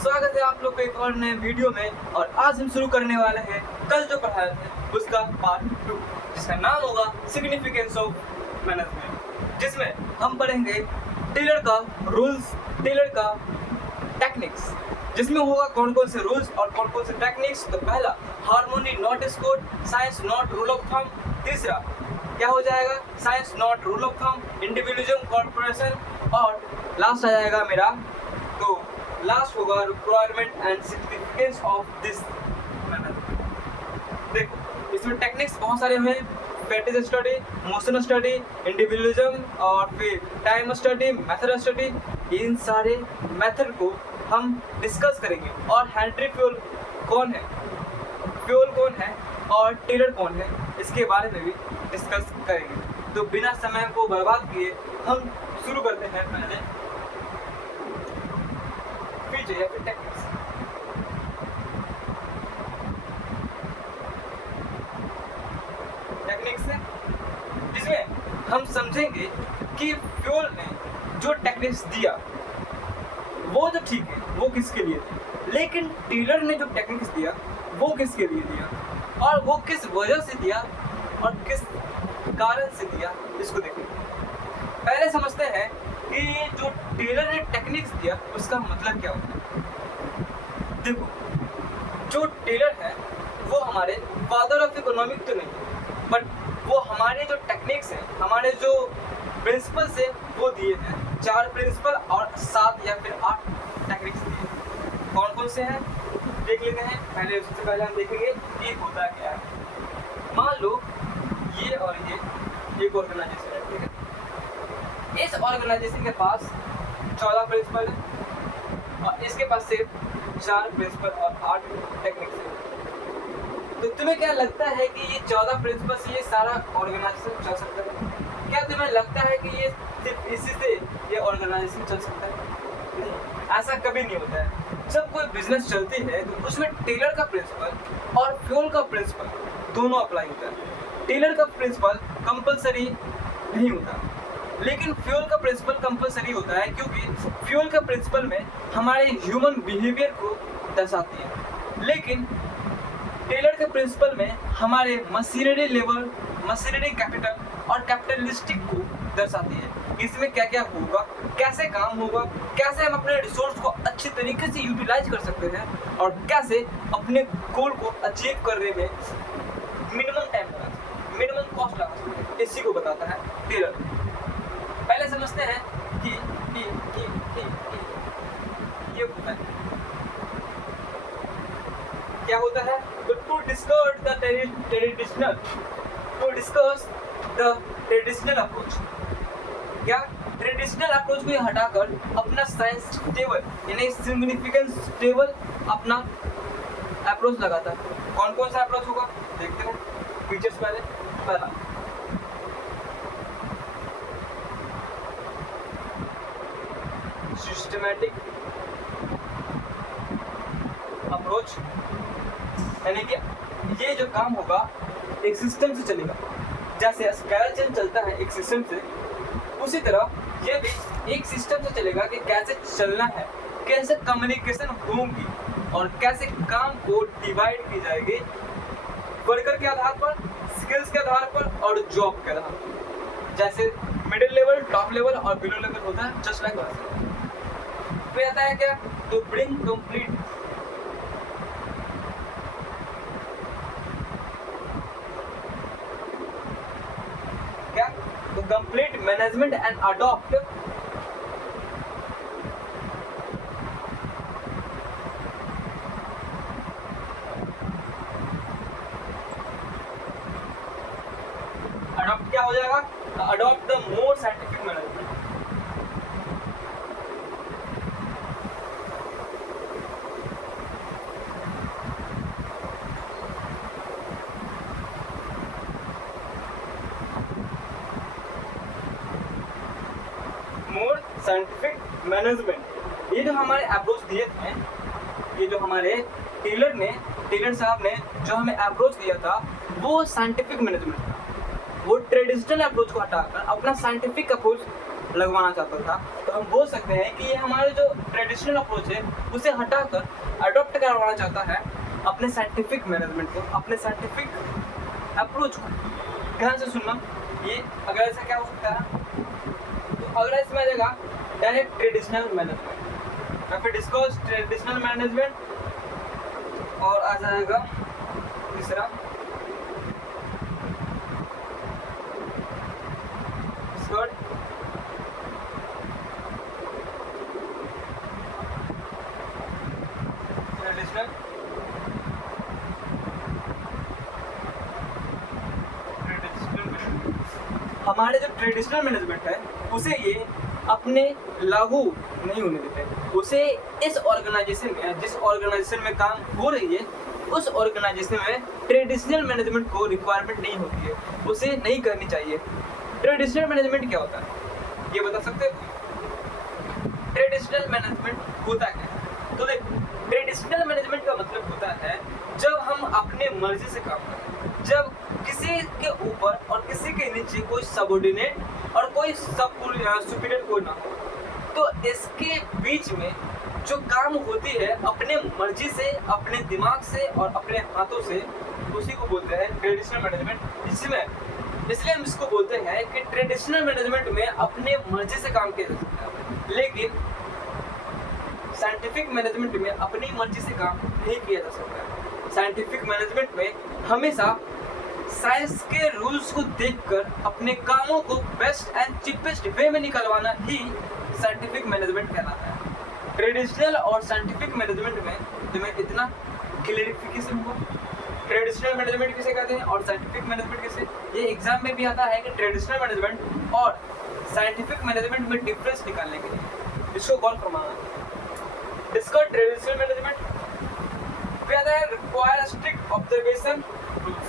स्वागत है आप लोग के एक और नए वीडियो में। और आज हम शुरू करने वाले हैं कल जो पढ़ाया था उसका पार्ट 2, जिसका नाम होगा सिग्निफिकेंस ऑफ मैनेजमेंट, जिसमें हम पढ़ेंगे टेलर का रूल्स, टेलर का टेक्निक्स, जिसमें होगा कौन कौन से रूल्स और कौन कौन से टेक्निक्स। तो पहला, harmony not score, science not rule of thumb. तीसरा क्या हो जाएगा, science not rule of thumb, individualism, corporation. और लास्ट आ जाएगा मेरा, तो लास्ट होगा requirement and significance of this management. देखो इसमें टेक्निक्स बहुत सारे हुए, फैटिज स्टडी, मोशन स्टडी, इंडिविजुअलिज्म और फिर टाइम स्टडी, मेथड स्टडी। इन सारे मेथड को हम डिस्कस करेंगे। और हेनरी फ्यूल कौन है, फ्यूल कौन है और टेलर कौन है, इसके बारे में भी डिस्कस करेंगे। तो बिना समय को बर्बाद किए हम शुरू करते हैं पहले फीचर या फिर टेक्निक्स। टेक्निक्स है जिसमें हम समझेंगे कि फ्यूल ने जो टेक्निक्स दिया वो तो ठीक है, वो किसके लिए थे, लेकिन टेलर ने जो टेक्निक्स दिया वो किसके लिए दिया और वो किस वजह से दिया और किस कारण से दिया, इसको देखेंगे। पहले समझते हैं कि जो टेलर ने टेक्निक्स दिया उसका मतलब क्या होता है। देखो जो टेलर है वो हमारे फादर ऑफ इकोनॉमिक तो नहीं, बट वो हमारे जो टेक्निक्स हैं, हमारे जो प्रिंसिपल्स हैं वो दिए हैं। 4 प्रिंसिपल और 7 या फिर 8 टेक्निक्स दिए। कौन कौन से हैं देख लेते हैं। पहले सबसे पहले हम देखेंगे कि होता क्या है। मान लो ये और ये एक ऑर्गेनाइजेशन है, ठीक है। इस ऑर्गेनाइजेशन के पास 14 प्रिंसिपल है और इसके पास सिर्फ 4 प्रिंसिपल और 8 टेक्निक्स है। तो तुम्हें क्या लगता है कि ये 14 प्रिंसिपल से ये सारा ऑर्गेनाइजेशन चल सकता है? क्या तुम्हें लगता है कि ये सिर्फ इसी से ये ऑर्गेनाइजेशन चल सकता है? नहीं, ऐसा कभी नहीं होता है। जब कोई बिजनेस चलती है तो उसमें टेलर का प्रिंसिपल और फ्यूल का प्रिंसिपल दोनों अप्लाई होता है। टेलर का प्रिंसिपल कंपलसरी नहीं होता, लेकिन फ्यूल का प्रिंसिपल कंपलसरी होता है, क्योंकि फ्यूल का प्रिंसिपल में हमारे ह्यूमन बिहेवियर को दर्शाती है, लेकिन टेलर के प्रिंसिपल में हमारे मशीनरी लेवल, मशीनरी कैपिटल और कैपिटलिस्टिक को दर्शाती है। इसमें क्या क्या होगा, कैसे काम होगा, कैसे हम अपने रिसोर्स को अच्छी तरीके से यूटिलाइज कर सकते हैं और कैसे अपने गोल को अचीव करने में मिनिमम टाइम लगा, मिनिमम कॉस्ट लगा सकते हैं, इसी को बताता है टेलर। पहले समझते हैं कि ये होता है क्या होता है। तो to discuss the traditional approach, क्या ट्रेडिशनल अप्रोच को हटाकर अपना साइंस टेबल यानी सिग्निफिकेंस टेबल अपना अप्रोच लगाता है। कौन कौन सा अप्रोच होगा देखते हैं। फीचर्स पहला सिस्टमैटिक अप्रोच, यानी कि ये जो काम होगा एक सिस्टम से चलेगा। जैसे स्पाइरल चेन चलता है एक सिस्टम से, उसी तरह ये भी एक सिस्टम से चलेगा कि कैसे चलना है, कैसे कम्युनिकेशन होगी और कैसे काम को डिवाइड की जाएगी वर्कर के आधार पर, स्किल्स के आधार पर और जॉब के आधार पर। जैसे मिडिल लेवल, टॉप लेवल और बिलो लेवल होता है, जस्ट लाइक वैसे। फिर आता है क्या, तो ब्रिंग कंप्लीट, क्या तो कंप्लीट मैनेजमेंट एंड अडॉप्ट क्या हो जाएगा, adopt the more scientific management. More scientific management, ये जो हमारे अप्रोच दिए थे, ये जो हमारे टेलर साहब ने जो हमें अप्रोच दिया था वो साइंटिफिक मैनेजमेंट था। वो ट्रेडिशनल अप्रोच को हटाकर अपना साइंटिफिक अप्रोच लगवाना चाहता था, तो हम बोल सकते हैं कि ये हमारे जो ट्रेडिशनल अप्रोच है उसे हटाकर अडॉप्ट करवाना चाहता है अपने साइंटिफिक मैनेजमेंट को, अपने साइंटिफिक अप्रोच को। ध्यान से सुनना, ये अगर ऐसा क्या हो सकता है, तो अगर इसमें आ जाएगा डायरेक्ट ट्रेडिशनल मैनेजमेंट, या फिर डिस्कस ट्रेडिशनल मैनेजमेंट, और आ जाएगा तीसरा ट्रेडिशनल हमारे जो ट्रेडिशनल मैनेजमेंट है उसे ये अपने लागू नहीं होने देते, उसे इस ऑर्गेनाइजेशन में, जिस ऑर्गेनाइजेशन में काम हो रही है उस ऑर्गेनाइजेशन में ट्रेडिशनल मैनेजमेंट को रिक्वायरमेंट नहीं होती है, उसे नहीं करनी चाहिए। ट्रेडिशनल मैनेजमेंट क्या होता है ये बता सकते हो? ट्रेडिशनल मैनेजमेंट होता क्या है? तो देखो, ट्रेडिशनल मैनेजमेंट का मतलब होता है जब हम अपने मर्जी से काम करें, जब किसी के ऊपर और किसी के नीचे कोई सबऑर्डिनेट और कोई सुपीरियर कोई ना हो, तो इसके बीच में जो काम होती है अपने मर्जी से, अपने दिमाग से और अपने हाथों से, उसी को बोलते हैं ट्रेडिशनल मैनेजमेंट। इसलिए हम इसको बोलते हैं कि ट्रेडिशनल मैनेजमेंट में अपने मर्जी से काम किया जा सकता है, लेकिन साइंटिफिक मैनेजमेंट में अपनी मर्जी से काम नहीं किया जा सकता। साइंटिफिक मैनेजमेंट में हमेशा साइंस के रूल्स को देखकर अपने कामों को बेस्ट एंड चीपेस्ट वे में निकलवाना ही साइंटिफिक मैनेजमेंट कहलाता है। ट्रेडिशनल और साइंटिफिक मैनेजमेंट में तुम्हें इतना क्लियरिफिकेशन हुआ, ट्रेडिशनल मैनेजमेंट किसे कहते हैं और साइंटिफिक मैनेजमेंट किसे? ये एग्जाम में भी आता है कि ट्रेडिशनल मैनेजमेंट और साइंटिफिक मैनेजमेंट में डिफरेंस निकालने के लिए इसको गौर फरमाना। Discuss traditional management where they require strict observation rules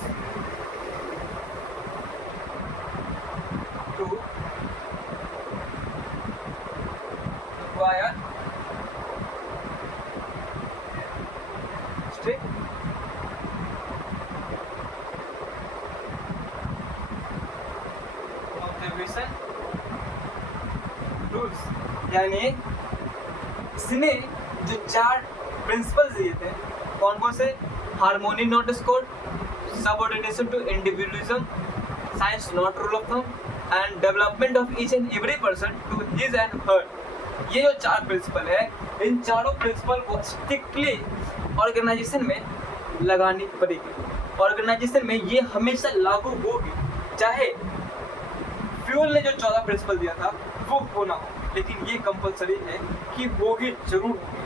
to require strict observation rules, यानी इसने जो 4 प्रिंसिपल्स दिए थे, कौन कौन से? Harmony not discord, subordination to individualism, science not rule of thumb, and development of each and every person to his and her. ये जो 4 प्रिंसिपल है, इन चारों प्रिंसिपल को स्ट्रिक्टली ऑर्गेनाइजेशन में लगानी पड़ेगी। ऑर्गेनाइजेशन में ये हमेशा लागू होगी, चाहे फ्यूल ने जो 14 प्रिंसिपल दिया था वो होना हो, लेकिन ये कंपलसरी है कि वो ही जरूर होगी,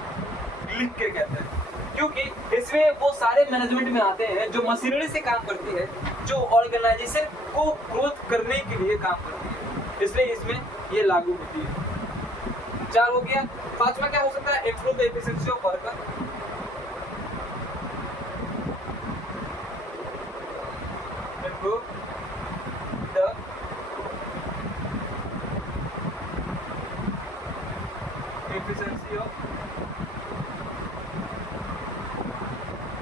लिख के कहते हैं, क्योंकि इसमें वो सारे मैनेजमेंट में आते हैं जो मशीनरी से काम करती है, जो ऑर्गेनाइजेशन को ग्रोथ करने के लिए काम करती है, इसलिए इसमें ये लागू होती है। 4 हो गया। 5वां क्या हो सकता है? Improve the efficiency of worker, improve the efficiency of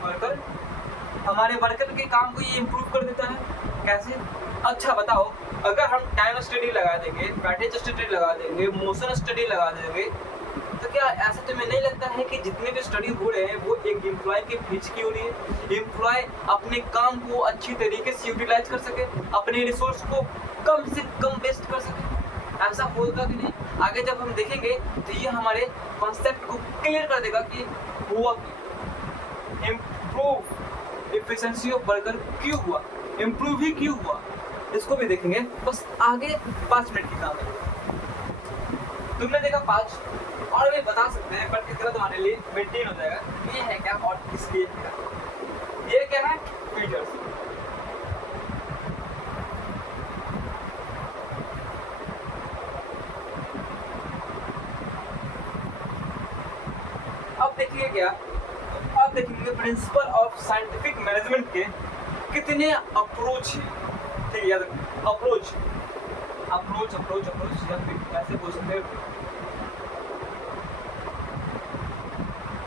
worker. हमारे वर्कर के काम को ये इम्प्रूव कर देता है। कैसे? अच्छा बताओ, अगर हम टाइम स्टडी लगा देंगे, पैकेज स्टडी लगा देंगे, मोशन स्टडी लगा देंगे, तो क्या ऐसा तुम्हें नहीं लगता है कि जितने भी स्टडी हो रहे हैं वो एक एम्प्लॉय के बीच की हो रही है? एम्प्लॉय अपने काम को अच्छी तरीके से यूटिलाइज कर सके, अपने रिसोर्स को कम से कम वेस्ट कर सके। ऐसा होगा कि नहीं? आगे जब हम देखेंगे तो ये हमारे कॉन्सेप्ट को क्लियर कर देगा कि हुआ इम्प्रूव एफिशिएंसी ऑफ वर्कर क्यों हुआ, इम्प्रूव ही क्यों हुआ, इसको भी देखेंगे। बस आगे 5 मिनट की काम है। तुमने देखा 5 और भी बता सकते हैं, बट इतना तुम्हारे लिए मेंटेन हो जाएगा। ये है क्या और इसलिए क्या? ये क्या है? फीचर्स। अब देखिए क्या, अब देखेंगे प्रिंसिपल ऑफ साइंटिफिक मैनेजमेंट के कितने अप्रोच हैं। ठीक है, याद रखो, अप्रोच अप्रोच अप्रोच अप्रोच या फिर ऐसे बोल सकते हैं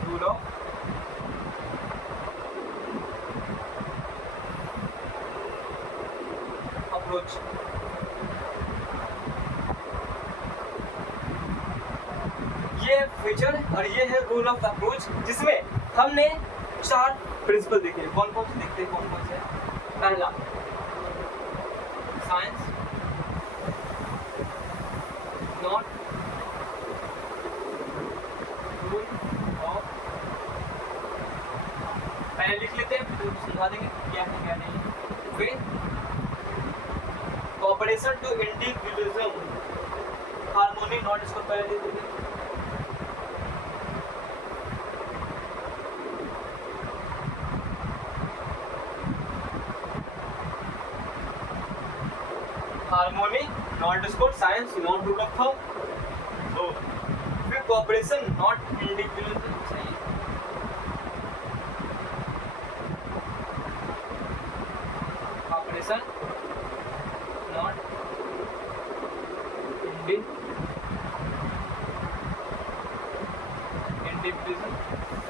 रूल ऑफ अप्रोच। ये फीचर और ये है रूल ऑफ अप्रोच, जिसमें हमने 4 प्रिंसिपल देखे। कौन कौन से देखते हैं, कौन कौन से? पहला, साइंस नॉट रूल ऑफ, पहले लिख लेते हैं फिर समझा देंगे क्या है क्या नहीं। फिर cooperation to individualism, harmony not, इसको पहले लिख देते हैं। Harmony not discord, science not rule of thumb. तो फिर कोऑपरेशन नॉट इंडिविजुअलिज्म चाहिए। Cooperation not individualism.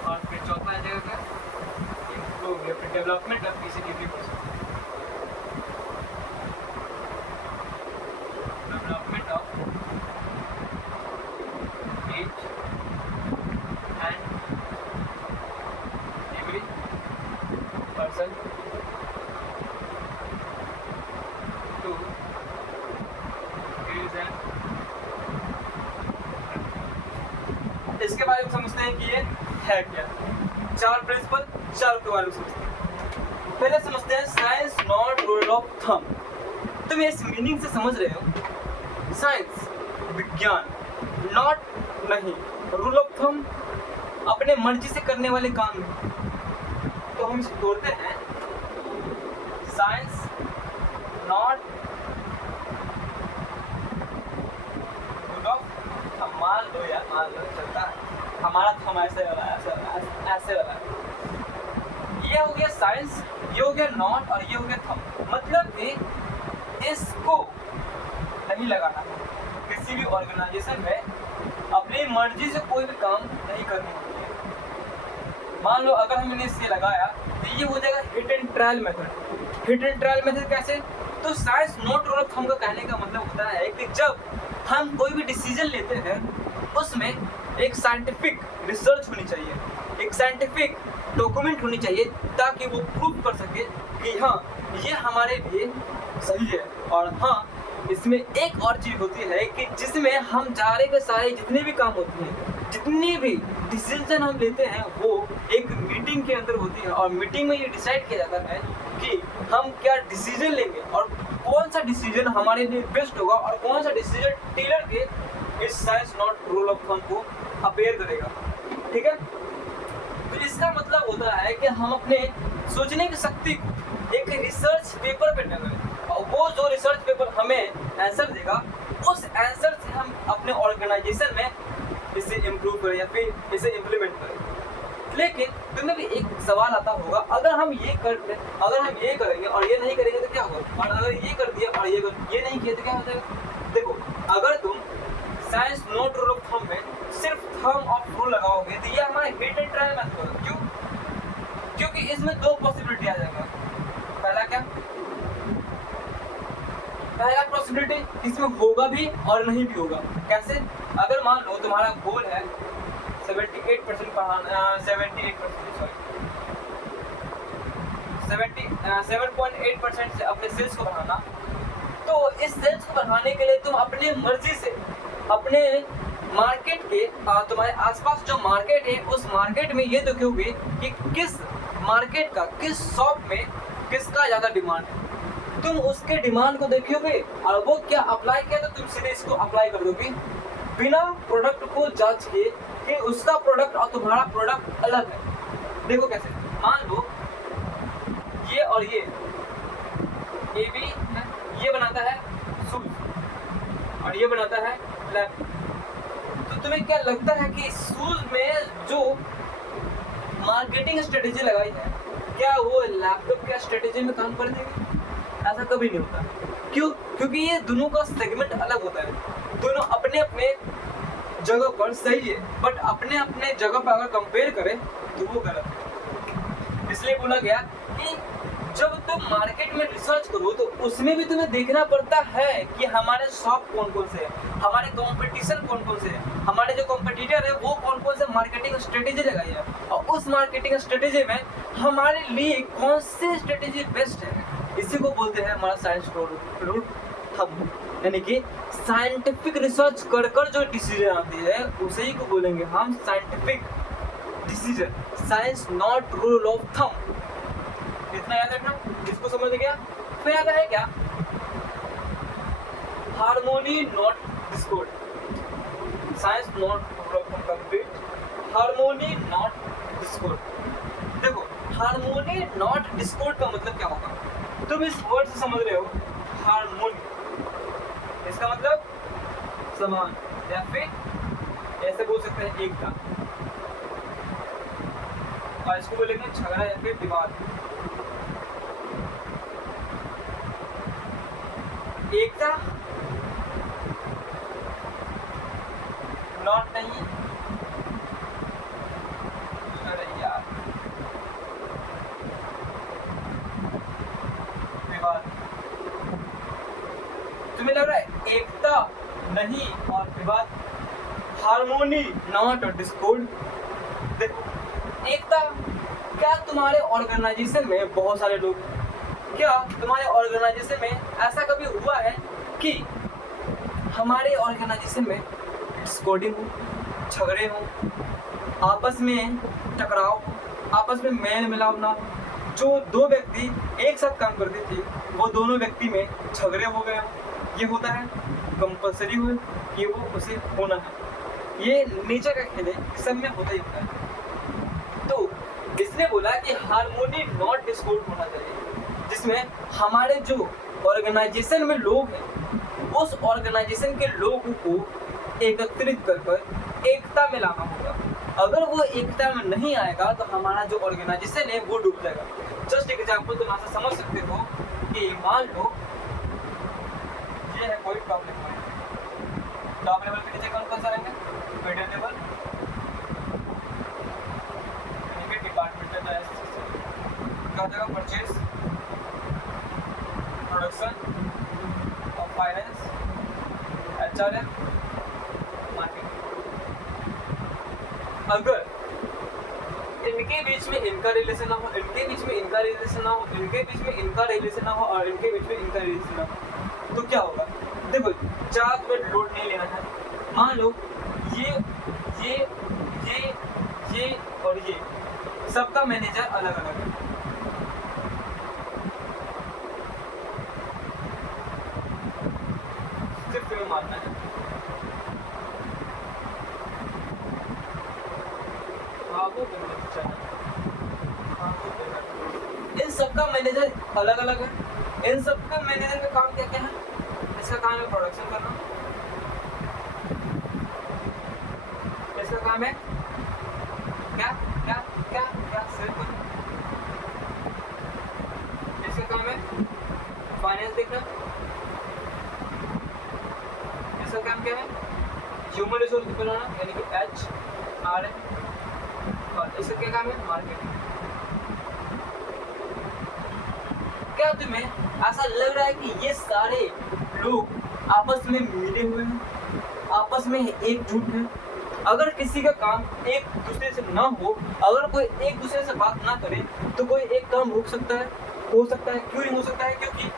और फिर चौथा आ जाएगा क्या? इम्प्रूव या फिर डेवलपमेंट ऑफ पीसीटीवी person, development of each and every person to use and, इसके बारे में समझते हैं कि ये है क्या। 4 प्रिंसिपल, 4 के बारे में समझते हैं। पहले समझते हैं science not rule of thumb. तुम इस मीनिंग से समझ रहे हो, साइंस विज्ञान, नॉट नहीं, रूल ऑफ थंब अपने मर्जी से करने वाले काम नहीं। तो हम इसे तोड़ते हैं, science not rule of thumb. मान लो यार, मान लो चलता है, हमारा थंब ऐसे वाला है, ऐसे वाला है, ऐसे वाला है। ये हो गया साइंस, ये हो गया नॉट और ये हो गया थंब। मतलब कि इसको नहीं लगाना किसी भी ऑर्गेनाइजेशन में, अपनी मर्जी से कोई भी काम नहीं करनी होती है। मान लो अगर हमने इसे लगाया तो ये हो जाएगा hit and trial method. Hit and trial method कैसे? तो science not rule of thumb का कहने का मतलब होता है कि जब हम कोई भी डिसीजन लेते हैं उसमें एक साइंटिफिक रिसर्च होनी चाहिए, एक साइंटिफिक डॉक्यूमेंट होनी चाहिए, ताकि वो प्रूव कर सके कि हाँ ये हमारे लिए सही है। और हाँ, इसमें एक और चीज़ होती है कि जिसमें हम सारे के सारे जितने भी काम होते हैं, जितनी भी डिसीजन हम लेते हैं, वो एक मीटिंग के अंदर होती है। और मीटिंग में ये डिसाइड किया जाता है कि हम क्या डिसीजन लेंगे और कौन सा डिसीजन हमारे लिए बेस्ट होगा और कौन सा डिसीजन टेलर के इस science not rule of thumb को अपेयर करेगा। ठीक है, तो इसका मतलब होता है कि हम अपने सोचने की शक्ति को एक रिसर्च पेपर पे डालें, और वो जो रिसर्च पेपर हमें आंसर देगा, उस आंसर से हम अपने ऑर्गेनाइजेशन में इसे इम्प्रूव करें या फिर इसे इम्प्लीमेंट करें। लेकिन तुम्हें भी एक सवाल आता होगा, अगर हम ये करेंगे और ये नहीं करेंगे तो क्या होगा, और अगर ये कर दिया और ये नहीं किया तो क्या हो जाएगा? देखो, अगर तुम science not rule of thumb में सिर्फ थंब ऑफ रूल लगाओगे तो ये हमारा हिट एंड ट्रायल मेथड होगा। क्यों? क्योंकि इसमें 2 पॉसिबिलिटी आ जाएगा। पहला क्या? पहला पॉसिबिलिटी इसमें होगा भी और नहीं भी होगा। कैसे? अगर मान लो तुम्हारा गोल है 78% पढ़ाना, 7.8% से अपने सेल्स को बढ़ाना, तो इस सेल्स को बढ़ाने के लिए तुम अपने मर्जी से अपने मार्केट के तुम्हारे आसपास जो मार्केट है उस मार्केट में ये देखोगे कि किस मार्केट का, किस शॉप में किसका ज़्यादा डिमांड है। तुम उसके डिमांड को देखोगे और वो क्या अप्लाई किया तो तुम सीधे इसको अप्लाई कर दोगे बिना प्रोडक्ट को जांच किए कि उसका प्रोडक्ट और तुम्हारा प्रोडक्ट अलग है। देखो कैसे, मान लो ये और ये भी है, ये बनाता है शूज और ये बनाता है लैपटॉप। तो तुम्हें क्या लगता है कि शूज में जो मार्केटिंग स्ट्रेटेजी लगाई है क्या वो लैपटॉप के स्ट्रेटेजी में काम कर देगी? ऐसा कभी नहीं होता। क्यों? क्योंकि ये दोनों का सेगमेंट अलग होता है, दोनों अपने अपने जगह पर सही है, बट अपने अपने जगह पर अगर कंपेयर करें तो वो गलत है। इसलिए बोला गया कि जब तुम मार्केट में रिसर्च करो तो उसमें भी तुम्हें देखना पड़ता है कि हमारे शॉप कौन कौन से हैं, हमारे कंपटीशन कौन कौन से हैं, हमारे जो डीलर है वो कौन कौन से मार्केटिंग स्ट्रेटेजी लगाई है और उस मार्केटिंग स्ट्रेटेजी में हमारे लिए कौन सी स्ट्रेटेजी बेस्ट है, इसी को बोलते हैं हमारा साइंस रूल थंब। यानी कि साइंटिफिक रिसर्च कर कर जो डिसीजन आती है उसे ही को बोलेंगे हम scientific decision, science not rule of thumb. इतना याद रखना, इसको समझ गया। फिर आता है क्या, harmony not discord, science not rule of thumb complete, harmony not Discord. देखो हार्मोनी नॉट डिस्कॉर्ड का मतलब क्या होगा, तुम इस वर्ड से समझ रहे हो हार्मोनी, इसका मतलब समान या फिर ऐसे बोल सकते हैं एकता, और इसको बोलेंगे झगड़ा या फिर विवाद। एकता नॉट नहीं, अरे यार विवाद, तुम्हें लग रहा है एकता नहीं और विवाद, हार्मोनी नॉट डिस्कॉर्ड। देखो एकता, क्या तुम्हारे ऑर्गेनाइजेशन में बहुत सारे लोग, क्या तुम्हारे ऑर्गेनाइजेशन में ऐसा कभी हुआ है कि हमारे ऑर्गेनाइजेशन में डिस्कॉर्डिंग हो, झगड़े हो, आपस में टकराव हो, आपस में मेल मिलाप ना हो, जो दो व्यक्ति एक साथ काम करते थे वो दोनों व्यक्ति में झगड़े हो गए हो, ये होता है कंपल्सरी हो कि वो उसे होना है, ये नेचर का खेल है, सब में होता ही होता है। तो इसने बोला कि हार्मोनी नॉट डिस्कॉर्ड होना चाहिए, जिसमें हमारे जो ऑर्गेनाइजेशन में लोग हैं उस ऑर्गेनाइजेशन के लोगों को एकत्रित कर एकता में लाना होगा। अगर वो एकता में नहीं आएगा तो हमारा जो ऑर्गेनाइजेशन है वो डूब जाएगा। जस्ट एग्जाम्पल तुम यहाँ से समझ सकते हो कि मान लो ये है कोई टॉप लेवल, टॉप लेवल के नीचे कौन कौन सा रहेंगे, मिडिल लेवल, डिपार्टमेंटल क्या हो जाएगा, परचेज, प्रोडक्शन और फाइनेंस, एचआरएम, मार्केटिंग। अगर इनके बीच में इनका रिलेशन ना हो, इनके बीच में इनका रिलेशन ना हो, इनके बीच में इनका रिलेशन ना हो और इनके बीच में इनका रिलेशन ना हो, तो क्या होगा। देखो ज़्यादा तुम्हें लोड नहीं लेना है, मान लो ये और ये सबका मैनेजर अलग अलग है, सिर्फ तुम्हें मानना है। इन सबका मैनेजर अलग अलग है, इन सबका मैनेजर का काम क्या क्या है, इसका काम है प्रोडक्शन करना, इसका काम है क्या क्या क्या क्या सेल करना, इसका काम है फाइनेंस देखना, इसका काम क्या है ह्यूमन रिसोर्स बनाना यानी कि HR, और इसका क्या काम है मार्केटिंग। क्या तुम्हें ऐसा लग रहा है कि ये सारे लोग आपस में मिले हुए हैं, आपस में एकजुट हैं? अगर किसी का काम एक दूसरे से ना हो, अगर कोई एक दूसरे से बात ना करे तो कोई एक काम रुक सकता है, हो सकता है, क्यों नहीं हो सकता है, क्योंकि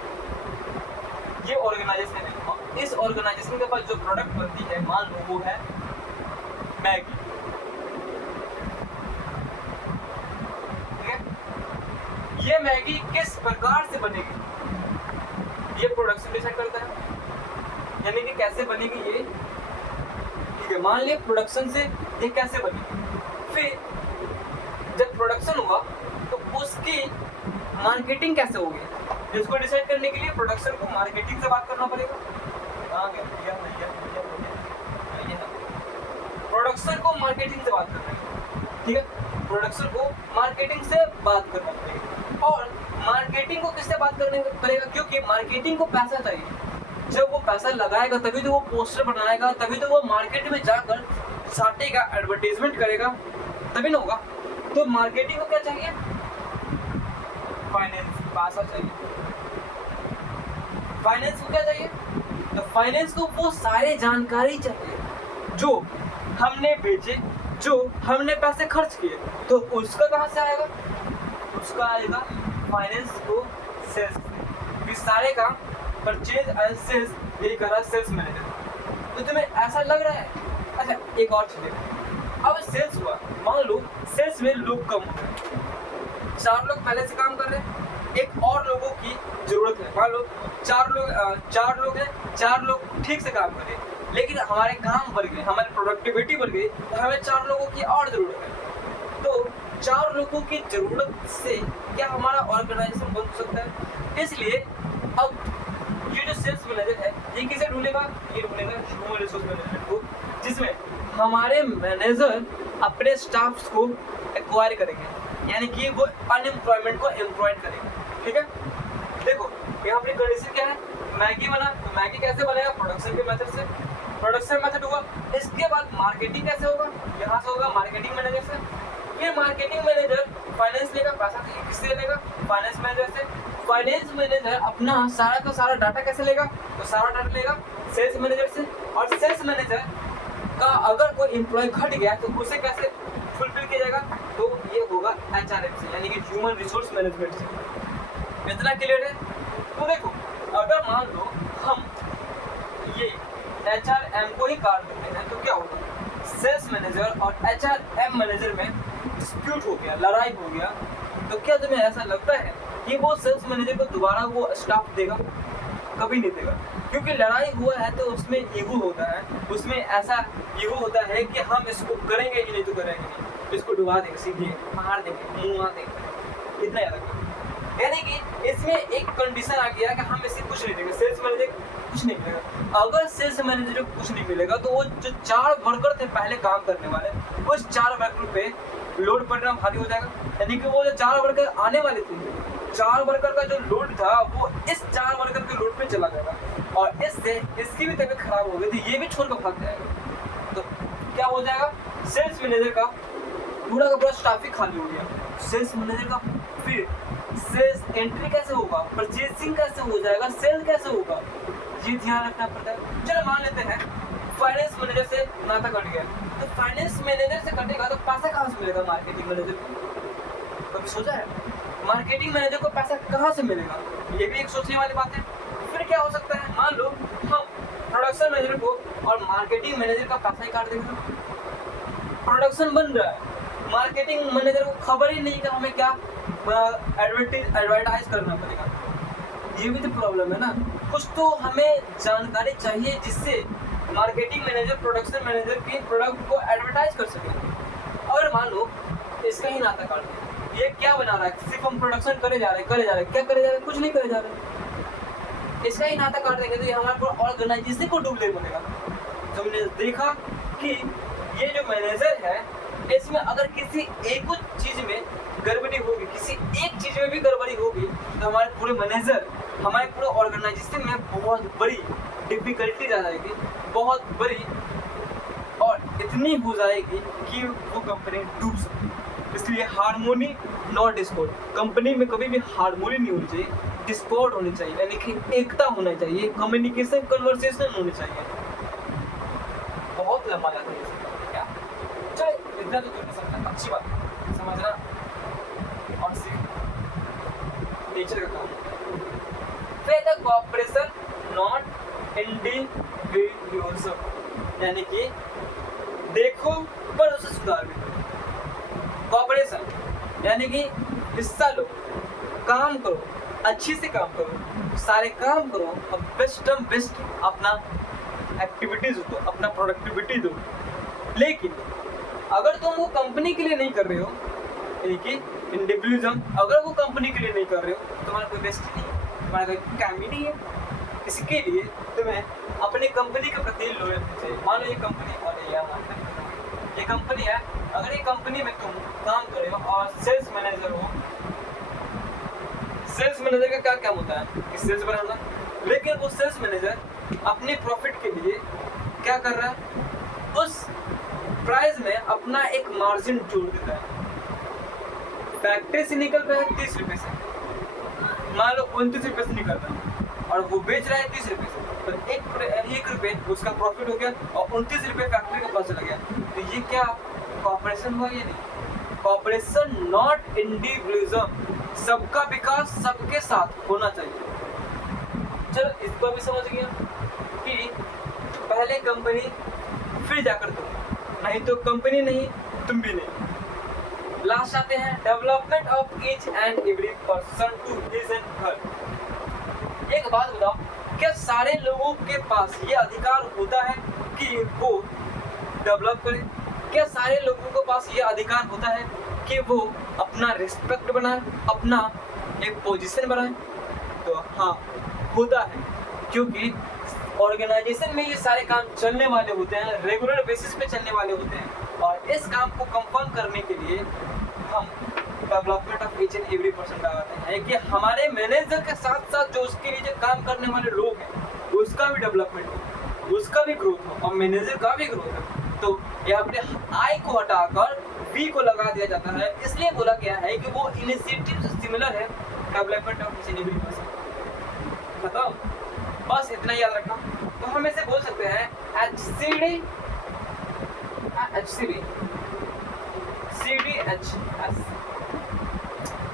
ये ऑर्गेनाइजेशन है, इस ऑर्गेनाइजेशन के पास जो प्रोडक्ट बनती है मान लो वो है मैगी, ठीक है, ये मैगी किस प्रकार से बनेगी ये प्रोडक्शन डिसाइड करता है, यानी कि कैसे बनेगी ये, ठीक है, मान लिया प्रोडक्शन से ये कैसे बनेगी, फिर जब प्रोडक्शन हुआ तो उसकी मार्केटिंग कैसे होगी, इसको डिसाइड करने के लिए प्रोडक्शन को मार्केटिंग से बात करना पड़ेगा। प्रोडक्शन को मार्केटिंग से बात करना है, ठीक है, प्रोडक्शन को मार्केटिंग से बात करना पड़ेगा, और मार्केटिंग को किससे बात करने पड़ेगा, क्योंकि मार्केटिंग को पैसा चाहिए, जब वो पैसा लगाएगा तभी तो वो पोस्टर बनाएगा, तभी तो वो मार्केट में जाकर साटेगा, एडवर्टाइजमेंट करेगा, तभी ना होगा। तो मार्केटिंग को क्या चाहिए, फाइनेंस, पैसा चाहिए। फाइनेंस को क्या चाहिए, तो फाइनेंस को वो सारे जानकारी चाहिए जो हमने बेचे, जो हमने पैसे खर्च किए, तो उसका कहाँ से आएगा? उसका आएगा फाइनेंस को सेल्स से। सारे काम परचेज एंड सेल्स यही कर रहा है सेल्स मैनेजर। तो तुम्हें ऐसा लग रहा है? अच्छा एक और चीज, अब सेल्स हुआ, मान लो सेल्स में लोग कम हो गए, 4 लोग पहले से काम कर रहे हैं, एक और लोगों की जरूरत है। मान लो 4 लोग हैं, 4 लोग ठीक से काम कर रहे हैं, लेकिन हमारे काम बढ़ गए, हमारी प्रोडक्टिविटी बढ़ गई, तो हमें 4 लोगों की और जरूरत है। तो 4 लोगों की जरूरत से क्या हमारा ऑर्गेनाइजेशन बन सकता है? इसलिए अब ये जो सेल्स मैनेजर है ये किसे ढूंढेगा? ये ढूंढेगा ह्यूमन रिसोर्स मैनेजमेंट को, जिसमें हमारे मैनेजर अपने स्टाफ्स को एक्वायर करेंगे, यानी कि वो अनएम्प्लॉयमेंट को एम्प्लॉयड करेंगे। ठीक है, देखो यहाँ पर कंडीशन क्या है? मैगी बना, तो मैगी कैसे बनेगा? प्रोडक्शन के मेथड से। प्रोडक्शन मेथड हुआ, इसके बाद मार्केटिंग कैसे होगा? यहाँ से होगा मार्केटिंग मैनेजर से। फिर मार्केटिंग मैनेजर फाइनेंस लेगा, पैसा किससे लेगा? फाइनेंस मैनेजर से। फाइनेंस मैनेजर अपना सारा का सारा डाटा कैसे लेगा? तो सारा डाटा लेगा सेल्स मैनेजर से। और सेल्स मैनेजर का अगर कोई एम्प्लॉय घट गया तो उसे कैसे फुलफिल किया जाएगा? तो ये होगा HRM से, यानी कि ह्यूमन रिसोर्स मैनेजमेंट से। इतना क्लियर है? तो देखो अगर मान लो हम ये HRM को ही काट देते हैं तो क्या होगा? सेल्स मैनेजर और HRM मैनेजर में डिस्प्यूट हो गया, लड़ाई हो गया, तो क्या तुम्हें ऐसा लगता है कि वो सेल्स मैनेजर को दोबारा वो स्टाफ देगा? कभी नहीं देगा, क्योंकि लड़ाई हुआ है तो उसमें ईगो होता है, उसमें ऐसा ईगो होता है कि हम इसको करेंगे ही नहीं तो करेंगे नहीं, इसको डुबा देंगे, सीधे मार देंगे, मुँह मार देंगे, इतना याद। यानी कि इसमें एक कंडीशन आ गया कि हम इसे कुछ नहीं देंगे, सेल्स मैनेजर कुछ नहीं मिलेगा। अगर सेल्स मैनेजर को कुछ नहीं मिलेगा तो वो जो 4 वर्कर थे पहले काम करने वाले, उस 4 वर्कर पे लोड पड़ना भारी हो जाएगा। यानी कि वो जो 4 वर्कर आने वाले थे, 4 वर्कर का जो लोड था वो इस 4 वर्कर के लोड पे चला जाएगा, और इससे इसकी भी तबीयत खराब हो गई थी, ये भी छोड़कर भाग जाएगा। तो क्या हो जाएगा? सेल्स मैनेजर का पूरा स्टाफ ही खाली हो गया। सेल्स मैनेजर का फिर सेल्स एंट्री कैसे होगा? परचेसिंग कैसे हो जाएगा? सेल कैसे होगा? ये ध्यान रखना पड़ता है। चलो मान लेते हैं फाइनेंस मैनेजर से नाता कट गया, तो फाइनेंस मैनेजर से कटेगा तो पैसा कहाँ से मिलेगा मार्केटिंग मैनेजर को? कभी सोचा है मार्केटिंग मैनेजर को पैसा कहाँ से मिलेगा? ये भी एक सोचने वाली बात है। फिर क्या हो सकता है? मान लो हम प्रोडक्शन मैनेजर को और मार्केटिंग मैनेजर का पैसा ही काट देंगे। प्रोडक्शन बन रहा है, मार्केटिंग मैनेजर को खबर ही नहीं कि हमें क्या एडवर्टाइज करना पड़ेगा। ये भी तो प्रॉब्लम है ना। कुछ तो हमें जानकारी चाहिए जिससे मार्केटिंग मैनेजर प्रोडक्शन मैनेजर की प्रोडक्ट को एडवर्टाइज कर सके। और मान लो इसका ही नाता काट दिया, ये क्या बना रहा है? सिर्फ हम प्रोडक्शन करे जा रहे हैं, क्या करे जा रहे हैं? कुछ नहीं करे जा रहे। इसका ही नाता काट देंगे तो ये हमारे पूरा ऑर्गेनाइजेशन को डूबने पड़ेगा। तो हमने देखा कि ये जो मैनेजर है इसमें अगर किसी एक चीज में गड़बड़ी होगी, किसी एक चीज में भी गड़बड़ी होगी तो हमारे पूरे मैनेजर, हमारे पूरे ऑर्गेनाइजेशन में बहुत बड़ी डिफिकल्टीज आ जाएगी, बहुत बड़ी, और इतनी हो जाएगी कि वो कंपनी डूब सकती है। इसलिए हार्मोनी नॉट डिस्कॉर्ड, कंपनी में कभी भी हार्मोनी नहीं होनी चाहिए, डिस्कॉर्ड होनी चाहिए, यानी कि एकता होना चाहिए, कम्युनिकेशन कन्वर्सेशन होनी चाहिए। बहुत लंबा जाता है क्या? चलो इतना तो कर सकता, अच्छी बात समझना और सीख नेचर का काम। फिर द कॉपरेशन नॉट इंडिविजुअलिज्म, यानी कि देखो पर उसे सुधार भी करो। कॉपरेशन यानी कि हिस्सा लो, काम करो, अच्छी से काम करो, सारे काम करो और बेस्ट अपना एक्टिविटीज दो, अपना प्रोडक्टिविटी दो। लेकिन अगर तुम वो कंपनी के लिए नहीं कर रहे हो, यानी कि इंडिविजुअलिज्म, अगर वो कंपनी के लिए नहीं कर रहे हो, तुम्हारा कोई बेस्ट नहीं है, तुम्हारा कोई काम ही नहीं है। इसके लिए तुम्हें अपनी कंपनी के प्रति लॉयल होना चाहिए। मान लो ये कंपनी और ये कंपनी है, अगर ये कंपनी में तुम काम कर रहे हो और सेल्स मैनेजर हो, सेल्स मैनेजर का क्या काम होता है कि सेल्स बनाना, लेकिन वो सेल्स मैनेजर अपने प्रॉफिट के लिए क्या कर रहा है? उस प्राइस में अपना एक मार्जिन जोड़ देता है। फैक्ट्री से निकल रहा है 30 रुपए से, मान लो 29 रुपए से निकल रहा है और वो बेच रहा है 30 रुपए से, तो 1 रुपये उसका प्रॉफिट हो गया और 29 रुपये फैक्ट्री के पास चला गया। तो ये क्या कॉर्पोरेशन हुआ? ये नहीं, कॉर्पोरेशन नॉट इंडिविजुअलिज्म। सबका विकास सबके साथ होना चाहिए। चलो इसको भी समझ गया कि पहले कंपनी फिर जाकर तुम, नहीं तो कंपनी नहीं तुम भी नहीं। लास्ट आते हैं development of each and every person to his and her. एक बात बताओ, क्या सारे लोगों के पास ये अधिकार होता है कि वो डेवलप करें? क्या सारे लोगों के पास ये अधिकार होता है कि वो अपना रिस्पेक्ट बनाए, अपना एक पोजीशन बनाए? तो हाँ होता है, क्योंकि ऑर्गेनाइजेशन में ये सारे काम चलने वाले होते हैं, रेगुलर बेसिस पे चलने वाले होते हैं। और इस काम को कंफर्म करने के लिए हम development of each and every person लगाते हैं कि हमारे मैनेजर के साथ साथ जो उसके नीचे काम करने वाले लोग हैं उसका भी डेवलपमेंट हो, उसका भी ग्रोथ हो और मैनेजर का भी ग्रोथ हो। तो यहाँ पे आई को हटाकर वी को लगा दिया जाता है, इसलिए बोला गया है कि वो इनिशिएटिव से सिमिलर है development of each and every person. बताओ, बस इतना याद रखना। तो हम इसे बोल सकते हैं HCD CDHS।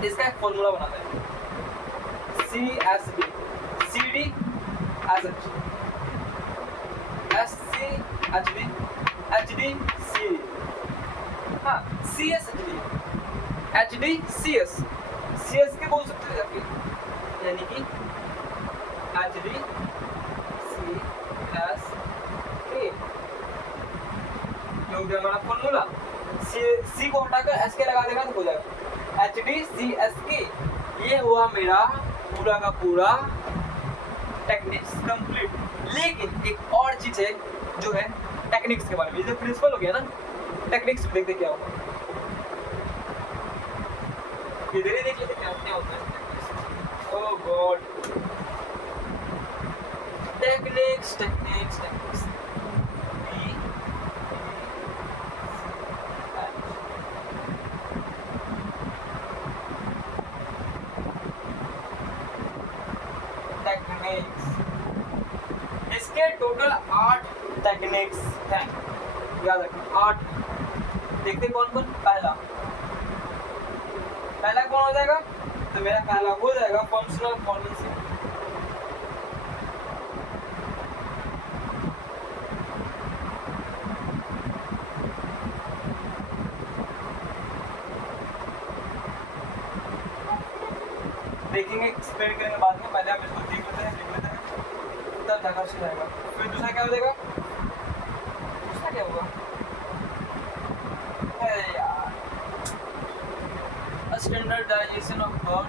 इसका एक फॉर्मूला बनाते हैं, CSD CDSH SCHD HDC, हाँ CSHD HDCS CS के बोल सकते हैं, यानी कि HDCSA। जो हमारा फॉर्मूला C को हटाकर S के लगा देगा तो हो जाएगा HDCSK। ये हुआ मेरा पूरा का पूरा टेक्निक्स कंप्लीट। लेकिन एक और चीज है जो है टेक्निक्स के बारे में। ये जो प्रिंसिपल हो गया ना, टेक्निक्स देखते क्या होगा, इधर ही देख लेते क्या होता है। ओह गॉड, टेक्निक्स इसके टोटल 8 टेक्निक्स हैं, याद रखना 8। देखते कौन कौन। पहला कौन हो जाएगा? तो मेरा पहला हो जाएगा फंक्शनल फॉर्मेंसी। देखेंगे एक्सप्लेन करेंगे बाद में, पहले आप इसको देख लेते हैं, लिख लेते हैं, तब जाकर से जाएगा। फिर दूसरा क्या हो जाएगा? दूसरा क्या होगा? अरे यार, स्टैंडर्डाइजेशन ऑफ वर्ड।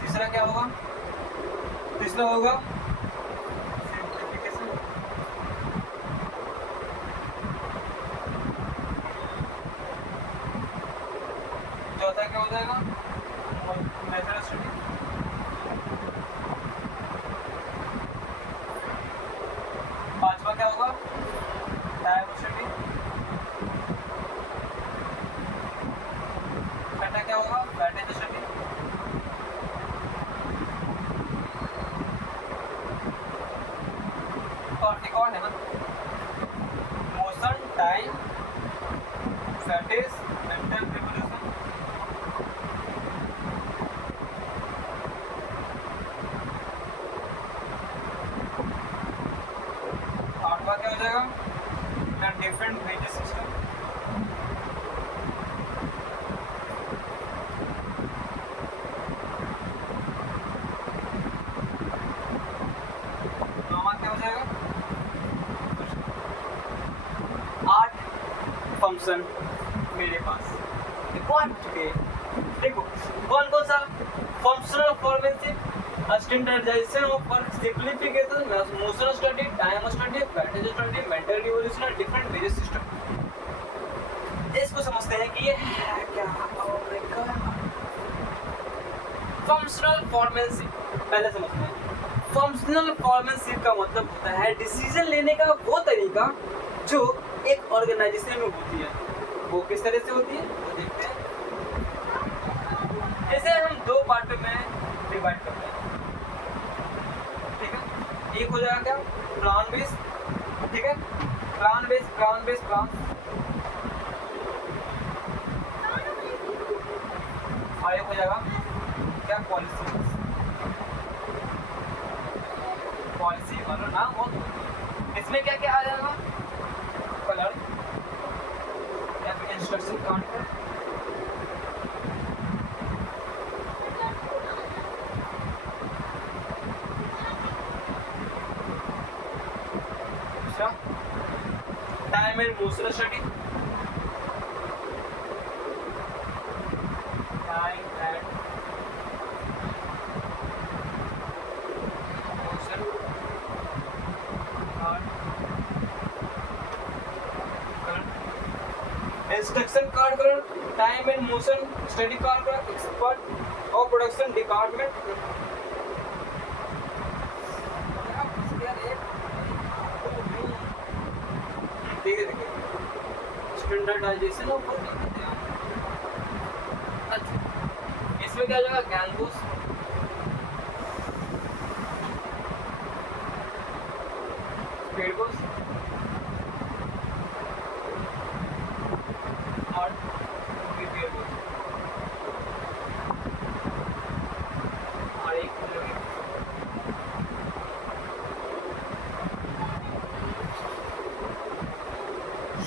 तीसरा क्या होगा? तीसरा होगा सिंप्लीफिकेशन। चौथा क्या हो जाएगा? Method study. पांचवा क्या होगा? डायवर्सिटी। छठा क्या होगा? Weightage study. और है ना, मोशन, टाइम, फैटिस, मेंटल रिवोल्यूशन। आठवां क्या हो जाएगा? Different wages system. नौवां क्या हो जाएगा? 8 फंक्शन मेरे पास देखो कौन कौन सा? Functional foremanship, standardisation of work, simplification, motion study, time study, weightage study, mental revolution और डिफरेंट वेजेस सिस्टम। इसको समझते हैं कि ये है क्या। फंक्शनल फॉर्मेंसी पहले समझते हैं। फंक्शनल फॉर्मेंसी का मतलब होता है डिसीजन लेने का वो तरीका जो एक ऑर्गेनाइजेशन में होती है वो किस तरह से होती है वो देखते हैं। जैसे हम दो पार्ट में डिवाइड करते हैं, ठीक है। एक हो जाएगा क्या, प्लान बेस, ठीक है, plan base plan base plan, और एक हो जाएगा क्या, पॉलिसी। पॉलिसी मतलब नाम बहुत, इसमें क्या क्या आ जाएगा, कलर या फिर instruction counter, time and motion study, time and motion instruction card colour, time and motion study card colour, expert और प्रोडक्शन डिपार्टमेंट। स्टैंडर्डाइजेशन ऑफ, अच्छा इसमें क्या हो जाएगा, गैंगोस, स्पीड गोस और रिपेयर गोस, और एक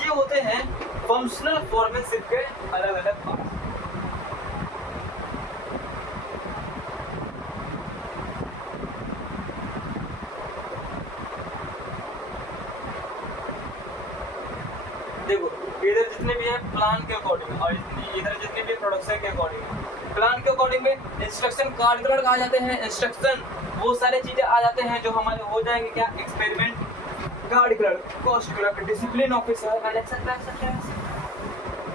ये होते हैं फंक्शनल फॉर्मेशिप के अलग अलग पार्ट। देखो इधर जितने भी हैं प्लान के अकॉर्डिंग और इधर जितने भी प्रोडक्शन के अकॉर्डिंग। प्लान के अकॉर्डिंग में इंस्ट्रक्शन कार्ड कलर आ जाते हैं, इंस्ट्रक्शन वो सारे चीजें आ जाते हैं जो हमारे हो जाएंगे क्या, experiment, guard colour, cost colour, discipline officer and etcetera.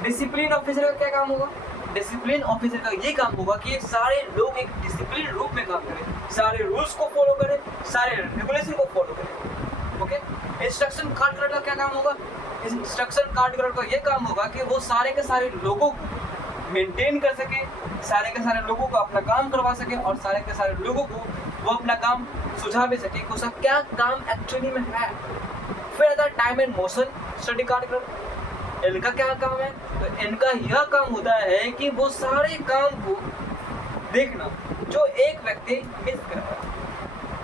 Discipline officer का क्या काम होगा, डिसिप्लिन ऑफिसर का ये काम होगा कि सारे लोग एक डिसिप्लिन रूप में काम करें, सारे रूल्स को फॉलो करें, सारे रेगुलेशन को फॉलो करें, ओके। इंस्ट्रक्शन कार्ड कलर का क्या काम होगा, इंस्ट्रक्शन कार्ड कलर का ये काम होगा कि वो सारे के सारे लोगों को मेंटेन कर सके, सारे के सारे लोगों को अपना काम करवा सके और सारे के सारे लोगों को वो अपना काम सुझा भी सके कि उसका क्या काम एक्चुअली में है। फिर आता है time and motion study card colour, इनका क्या काम है, तो इनका यह काम होता है कि वो सारे काम को देखना जो एक व्यक्ति मिस कर रहा है,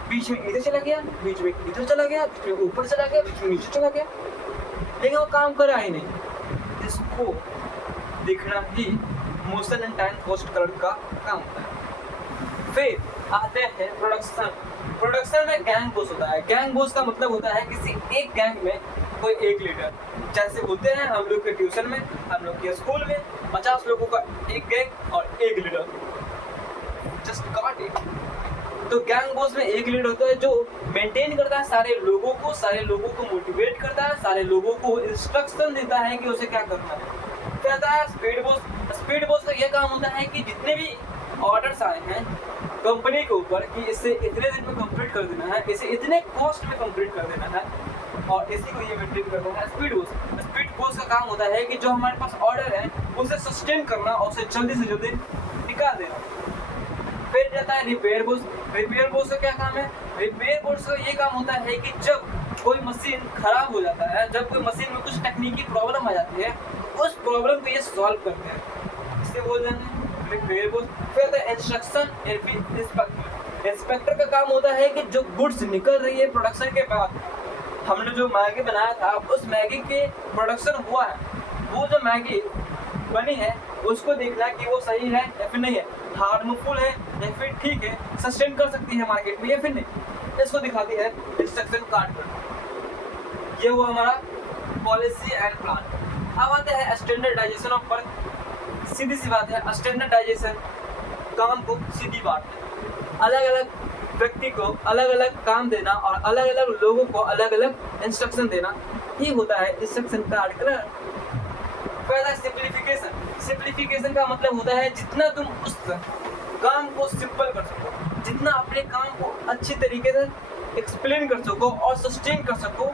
बीच में इधर चला गया, बीच में इधर चला गया, बीच में ऊपर चला गया, बीच में नीचे चला गया, लेकिन वो काम कर रहा ही नहीं, इसको देखना ही motion and time cost colour का काम होता है। फिर आते हैं प्रोडक्शन। प्रोडक्शन में गैंग बॉस होता है। गैंग बॉस का मतलब होता है किसी एक गैंग में कोई एक लीडर, जैसे बोलते हैं हम लोग के ट्यूशन में, हम लोग के स्कूल में 50 लोगों का एक गैंग और एक लीडर, जस्ट गॉट इट। तो गैंग बॉस में एक लीडर होता है जो मेंटेन करता है सारे लोगों को, सारे लोगों को मोटिवेट करता है, सारे लोगों को इंस्ट्रक्शन देता है कि उसे क्या करना है। फिर आता है स्पीड बॉस। स्पीड बॉस का यह काम होता है कि जितने भी ऑर्डर्स आए हैं कंपनी के ऊपर कि इसे इतने दिन में कंप्लीट कर देना है, इसे इतने कॉस्ट में कंप्लीट कर देना है और इसी को ये मेंटेन करना है स्पीड बॉस। स्पीड बॉस का काम होता है कि जो हमारे पास ऑर्डर है उसे सस्टेन करना और उसे जल्दी से जल्दी निकाल देना। फिर जाता है रिपेयर बॉस। रिपेयर बॉस का क्या काम है, रिपेयर बॉस का ये काम होता है कि जब कोई मशीन खराब हो जाता है, जब कोई मशीन में कुछ तकनीकी प्रॉब्लम आ जाती है, उस प्रॉब्लम को ये सॉल्व करते हैं, इसे बोल रहे हैं रिपेयर बॉस। फिर आता है इंस्ट्रक्शन इंस्पेक्टर। इंस्पेक्टर का काम होता है कि जो गुड्स निकल रही है प्रोडक्शन के बाद, हमने जो मैगी बनाया था उस मैगी के प्रोडक्शन हुआ है, वो जो मैगी बनी है उसको देखना कि वो सही है या फिर नहीं है, हार्मफुल है या फिर ठीक है, सस्टेन कर सकती है मार्केट में या फिर नहीं, इसको दिखाती है इंस्ट्रक्शन कार्ड पर। ये हुआ हमारा पॉलिसी एंड प्लान। अब आते हैं स्टैंडर्डाइजेशन ऑफ वर्क। सीधी सी बात है, स्टैंडर्डाइजेशन काम को सीधी बात है, अलग अलग व्यक्ति को अलग अलग काम देना और अलग अलग लोगों को अलग अलग इंस्ट्रक्शन देना ही होता है इंस्ट्रक्शन कार्ड कलर। पहला सिंप्लीफिकेशन। सिंप्लीफिकेशन का मतलब होता है जितना तुम उस काम को सिंपल कर सको, जितना अपने काम को अच्छी तरीके से एक्सप्लेन कर सको और सस्टेन कर सको,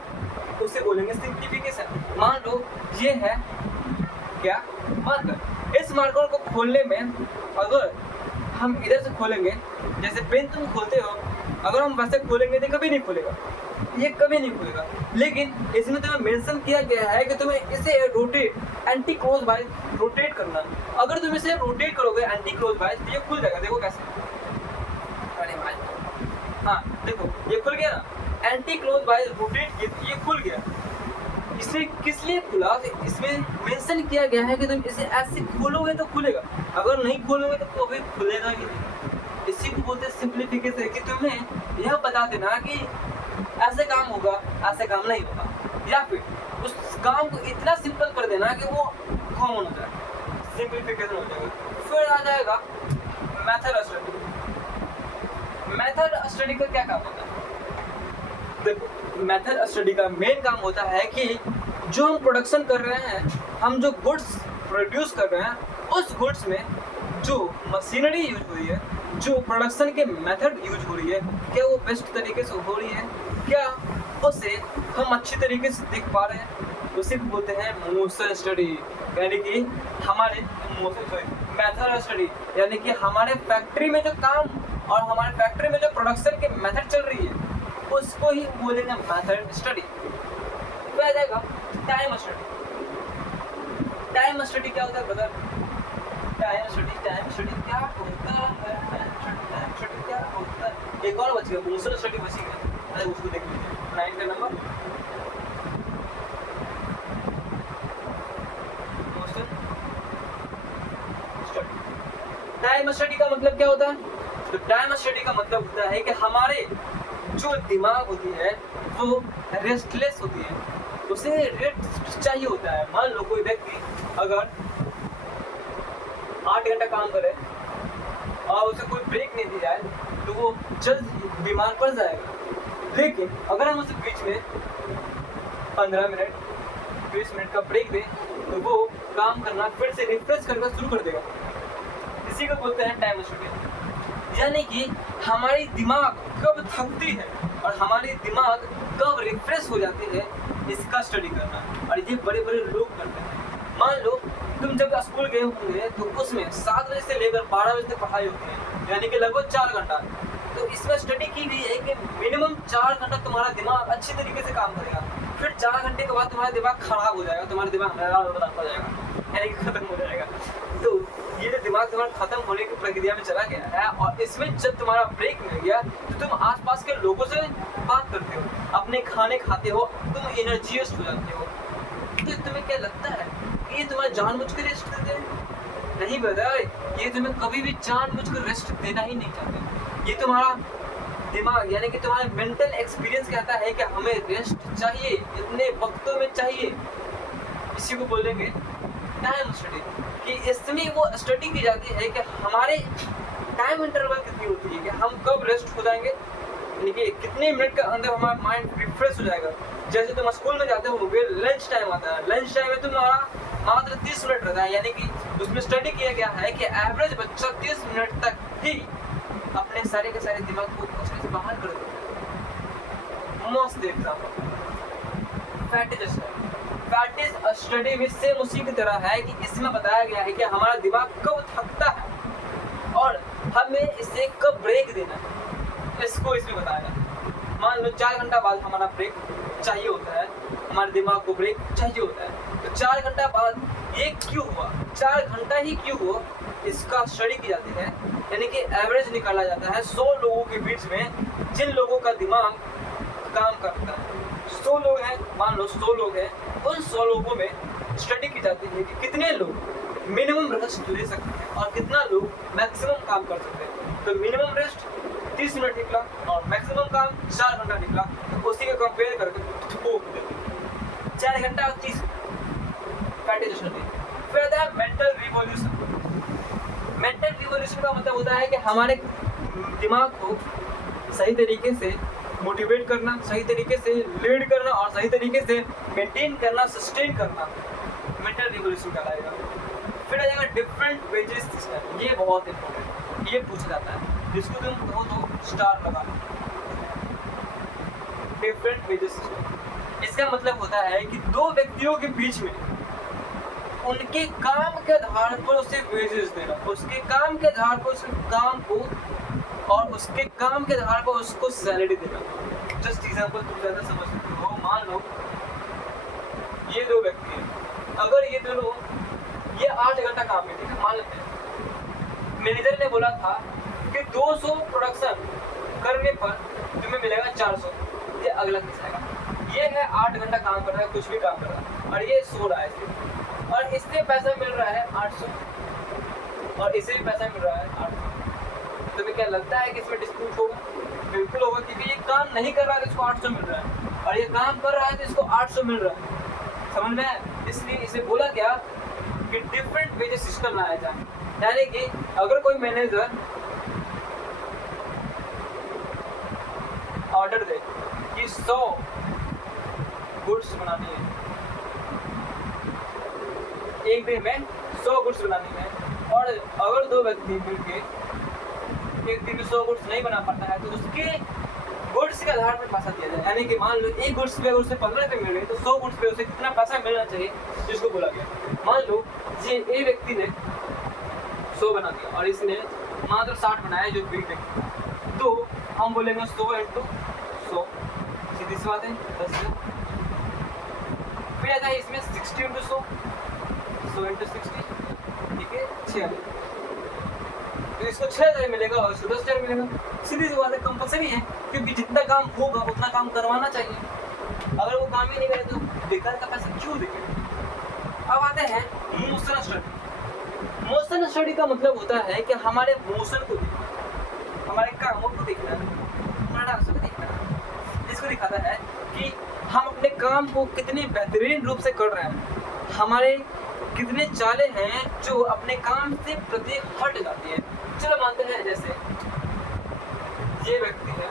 उसे बोलेंगे सिंप्लीफिकेशन। मान लो ये है क्या, मार्कर। इस मार्कर को खोलने में अगर हम इधर से खोलेंगे, जैसे पेन तुम खोलते हो, अगर हम वैसे खोलेंगे तो कभी नहीं खुलेगा, ये कभी नहीं खुलेगा। लेकिन इसमें तुम्हें मेंशन किया गया है कि तुम्हें इसे rotate, anti close wise rotate करना। अगर तुम इसे रोटेट करोगे एंटी क्लोज वाइज तो ये खुल जाएगा। देखो कैसे, अरे भाई हाँ देखो ये खुल गया ना, एंटी क्लोज वाइज रोटेट किए तो ये खुल गया। इसे किस लिए खुला, तो इसमें मेंशन किया गया है कि तुम इसे ऐसे खोलोगे तो खुलेगा, अगर नहीं खोलोगे तो कभी खुलेगा ही नहीं। इसी को बोलते हैं सिंप्लीफिकेशन, कि तुम्हें यह बता देना कि ऐसे काम होगा, ऐसे काम नहीं होगा, या फिर उस काम को इतना सिंपल कर देना कि वो कॉमन हो जाए, सिंप्लीफिकेशन हो जाएगा। फिर आ जाएगा मेथड स्टडी। मेथड स्टडी का क्या काम होता है? देखो मेथड स्टडी का मेन काम होता है कि जो हम प्रोडक्शन कर रहे हैं, हम जो गुड्स प्रोड्यूस कर रहे हैं, उस गुड्स में जो मशीनरी यूज हो रही है, जो प्रोडक्शन के मेथड यूज हो रही है, क्या वो बेस्ट तरीके से हो रही है, क्या उसे हम अच्छी तरीके से देख पा रहे हैं, उसी को बोलते हैं मोशन स्टडी। यानी कि हमारे मेथड स्टडी, यानी कि हमारे फैक्ट्री में जो काम और हमारे फैक्ट्री में जो प्रोडक्शन के मेथड चल रही है, उसको ही बोलेंगे मेथड स्टडी। तो आ जाएगा टाइम स्टडी। टाइम स्टडी क्या होता है ब्रदर? टाइम स्टडी क्या होता है? टाइम स्टडी क्या होता है? एक और बच गया, मोशन स्टडी बची गया, अरे उसको देख लीजिए 9 का number. Motion study, time study का मतलब क्या होता है? तो टाइम स्टडी का मतलब होता है कि हमारे जो दिमाग होती है वो रेस्टलेस होती है, उसे रेस्ट चाहिए होता है। मान लो कोई व्यक्ति अगर 8 घंटा काम करे और उसे कोई ब्रेक नहीं दी जाए तो वो जल्द बीमार पड़ जाएगा। लेकिन अगर हम उसे बीच में 15 मिनट 20 मिनट का ब्रेक दें तो वो काम करना फिर से रिफ्रेश करना शुरू कर देगा। इसी को बोलते हैं टाइम स्टडी। यानी कि हमारी दिमाग कब थकती है और हमारी दिमाग कब रिफ्रेश हो जाती है, इसका स्टडी करना। और ये बड़े बड़े लोग करते हैं। मान लो तुम जब स्कूल गए होंगे तो उसमें 7 बजे से लेकर 12 बजे तक पढ़ाई होती है, यानी कि लगभग 4 घंटा। तो इसमें स्टडी की गई है कि मिनिमम 4 घंटा तुम्हारा दिमाग अच्छी तरीके से काम करेगा। फिर 4 घंटे के बाद तुम्हारा दिमाग खराब हो जाएगा, तुम्हारा दिमाग हो जाएगा, यानी कि खत्म हो जाएगा। तो ये जो दिमाग तुम्हारा खत्म होने की प्रक्रिया में चला गया है, और इसमें जब तुम्हारा ब्रेक मिल गया तो तुम आसपास के लोगों से बात करते हो, अपने खाने खाते हो, तुम एनर्जियस्ट हो जाते हो। तो तुम्हें क्या लगता है ये तुम्हें जानबूझ कर रेस्ट देते हैं? नहीं ब्रदर, ये तुम्हें कभी भी जानबूझकर रेस्ट देना ही नहीं चाहते। ये तुम्हारा दिमाग यानी कि तुम्हारा मेंटल एक्सपीरियंस कहता है कि हमें रेस्ट चाहिए, इतने वक्तों में चाहिए। इसी को बोलेंगे टाइम स्टडी। कि इसमें वो स्टडी की जाती है कि हमारे टाइम इंटरवल कितनी होती है, कि हम कब रेस्ट हो जाएंगे, यानी कि कितने मिनट के अंदर हमारा माइंड रिफ्रेश हो जाएगा। जैसे तुम स्कूल में जाते होगे, लंच टाइम आता है, लंच टाइम में तुम्हारा मात्र 30 मिनट रहता है, यानी कि उसमें स्टडी किया गया है कि एवरेज बच्चा 30 मिनट तक ही अपने सारे के सारे दिमाग को उसमें से बाहर कर देता है। मोस्ट एग्जाम्पल फैटिज स्टडी भी सेम उसी की तरह है कि इसमें बताया गया है कि हमारा दिमाग कब थकता है और हमें इसे कब ब्रेक देना है, इसको इसमें बताया है। मान लो 4 घंटा बाद हमारा ब्रेक चाहिए होता है, हमारे दिमाग को ब्रेक चाहिए होता है, तो 4 घंटा बाद ये क्यों हुआ, 4 घंटा ही क्यों हुआ, इसका स्टडी की जाती है। यानी कि एवरेज निकाला जाता है 100 लोगों के बीच में जिन लोगों का दिमाग काम करता है। 100 लोग हैं, मान लो 100 लोग हैं, उन 100 लोगों में स्टडी की जाती है कि कितने लोग मिनिमम रेस्ट ले सकते हैं और कितना लोग मैक्सिमम काम कर सकते हैं। तो मिनिमम रेस्ट 30 मिनट निकला और मैक्सिमम काम 4 घंटा निकला, तो उसी को कंपेयर करके 4 घंटा और 30 फैटिज स्टडी। फिर आता है मेंटल रिवॉल्यूशन। मेंटल रिवॉल्यूशन का मतलब होता है कि हमारे दिमाग को सही तरीके से मोटिवेट करना, सही तरीके से लीड करना और सही तरीके से मेंटेन करना, सस्टेन करना, मेंटल रिवॉल्यूशन कहलाएगा। फिर आ जाएगा डिफरेंट वेजेस सिस्टम। ये बहुत इंपॉर्टेंट, ये पूछा जाता है, जिसको तुम कहो तो स्टार लगा। डिफरेंट वेजेस सिस्टम इसका मतलब होता है कि दो व्यक्तियों के बीच में उनके काम के आधार पर उसे वेजेस देना, उसके काम के आधार पर उसके काम को और उसके काम के आधार पर उसको सैलरी देना। जस्ट एग्जांपल तुम ज़्यादा समझ सकते हो। मान लो ये दो व्यक्ति हैं, अगर ये दोनों ये 8 घंटा काम में, ठीक है, मान लेते हैं मैनेजर ने बोला था कि 200 प्रोडक्शन करने पर तुम्हें मिलेगा 400, ये अगला केस आएगा। ये है 8 घंटा काम कर रहा है, कुछ भी काम कर रहा है, और ये सो रहा है सिर्फ, और इससे पैसा मिल रहा है 800 और इसे भी पैसा मिल रहा है 800। तुम्हें क्या लगता है कि इसमें डिस्प्यूट होगा? बिल्कुल होगा, क्योंकि ये काम नहीं कर रहा है तो इसको 800 मिल रहा है, और ये काम कर रहा है तो इसको 800 मिल रहा है। समझ में आया? इसलिए इसे बोला गया कि डिफरेंट वेजेस सिस्टम लाया जाए। यानी कि अगर कोई मैनेजर ऑर्डर दे कि 100 गुड्स बनानी है, एक दिन में 100 गुड्स बनानी है, और अगर दो व्यक्ति मिलके एक दिन में 100 गुड्स नहीं बना पाता है तो उसके गुड्स के आधार पर पैसा दिया जाए। यानी कि मान लो एक गुड्स पे उसे 15 रुपये मिल रहे तो 100 गुड्स पे उसे कितना पैसा मिलना चाहिए, जिसको बोला गया। मान लो ये ए व्यक्ति ने 100 बना दिया और इसने मात्र 60 बनाया, जो बी व्यक्ति, तो हम बोलेंगे 100 इंटू 100, सीधी सी बात है 10,000। फिर आता है इसमें 60 इंटू 100, 100 इंटू 60, ठीक है 6,000। तो इसको 6,000 मिलेगा और इसको 10,000 मिलेगा। सीधी सी बात है, कंपल्सरी है, क्योंकि जितना काम होगा उतना काम करवाना चाहिए। अगर वो काम ही नहीं करे तो बेकार का पैसा क्यों देंगे। अब आते हैं मोशन स्टडी। मोशन स्टडी का मतलब होता है कि हमारे मोशन को देखना, हमारे कामों को देखना, हमारे डांसों को देखना। इसको दिखाता है कि हम अपने काम को कितने बेहतरीन रूप से कर रहे हैं, हमारे कितने चाले हैं जो अपने काम से प्रत्येक हट जाती है। चलो मानते हैं जैसे ये व्यक्ति है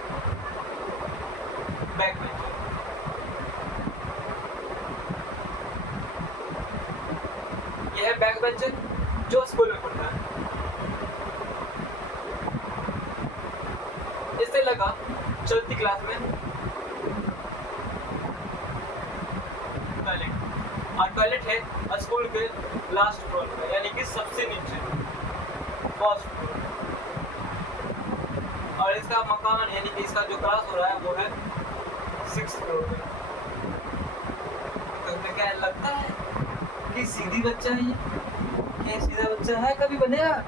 बैक बेंचर, ये है बैक बेंचर जो स्कूल में पढ़ता है। इससे लगा चलती क्लास में टॉयलेट, और टॉयलेट है स्कूल के लास्ट फ्लोर पे, यानी कि सबसे नीचे फर्स्ट फ्लोर, और इसका मकान यानी कि इसका जो क्लास हो रहा है वो है 6th फ्लोर पे। तो तुम्हें क्या लगता है कि सीधी बच्चा है ये? क्या सीधा बच्चा है? कभी बनेगा?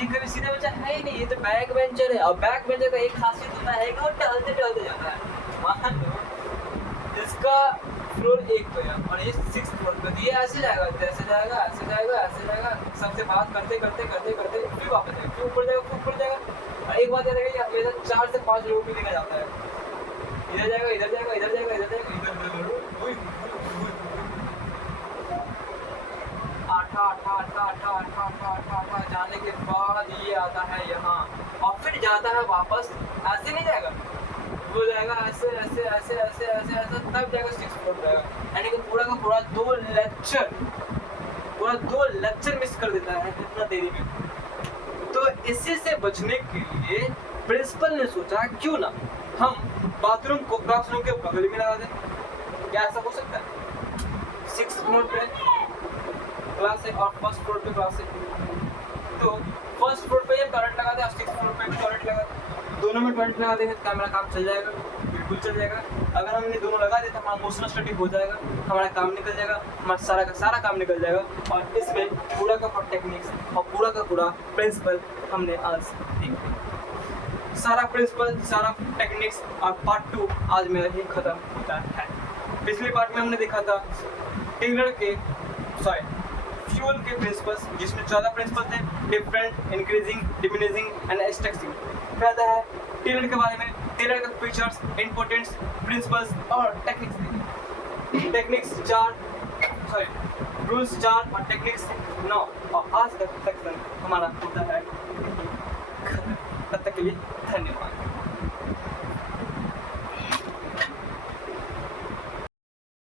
ये कभी सीधा बच्चा है ही नहीं, ये तो बैक बेंचर है। और बैक बेंचर का एक खासियत होता है कि वो टहलते टहलते जाता है। मान लो इसका फ्लोर 1 पे है और ये 6th फ्लोर पे, तो ये ऐसे जाएगा, ऐसे जाएगा, ऐसे जाएगा, ऐसे जाएगा, सबसे बात करते करते करते करते फिर वापस जाएगा, फिर ऊपर जाएगा, फिर ऊपर जाएगा। और एक बात याद रखिए, हमेशा 4 से 5 लोगों को लेकर जाता है, इधर जाएगा, इधर जाएगा, इधर जाएगा, इधर जाएगा, इधर आठा जाने के बाद ये आता है यहाँ और फिर जाता है वापस। ऐसे नहीं जाएगा, वो जाएगा ऐसे ऐसे ऐसे ऐसे ऐसे ऐसे, तब जाएगा 6th फ्लोर जाएगा। यानी कि पूरा का पूरा 2 लेक्चर मिस कर देता है इतना देरी में। तो इसी से बचने के लिए प्रिंसिपल ने सोचा क्यों ना हम बाथरूम को क्लासरूम के बगल में लगा दें। क्या ऐसा हो सकता है? 6th फ्लोर पे क्लास है और 1st फ्लोर पे क्लास है, तो 1st फ्लोर पे ये टॉयलेट लगा दे और 6th फ्लोर पे भी टॉयलेट लगा दे। दोनों में टॉयलेट लगा देंगे तो मेरा काम चल जाएगा, बिल्कुल चल जाएगा। अगर हमने दोनों लगा दिया तो हमारा मोशन स्टडी हो जाएगा, हमारा काम निकल जाएगा, हमारा सारा का सारा काम निकल जाएगा। और इसमें पूरा का पूरा टेक्निक्स और पूरा का पूरा प्रिंसिपल हमने आज सीखा। सारा प्रिंसिपल, सारा टेक्निक्स और पार्ट 2 आज मेरा ही खत्म होता है। पिछले पार्ट में हमने देखा था टेलर के फ्यूल के प्रिंसिपल्स, जिसमें 14 प्रिंसिपल थे, different, increasing, diminishing and structuring. फिर आता है टेलर के बारे में, टेलर के फीचर्स, इंपॉर्टेंट्स, प्रिंसिपल्स और टेक्निक्स 4, रूल्स 4 और टेक्निक्स 9। और आज का सेक्शन हमारा होता है खत्म। तब तक के लिए धन्यवाद।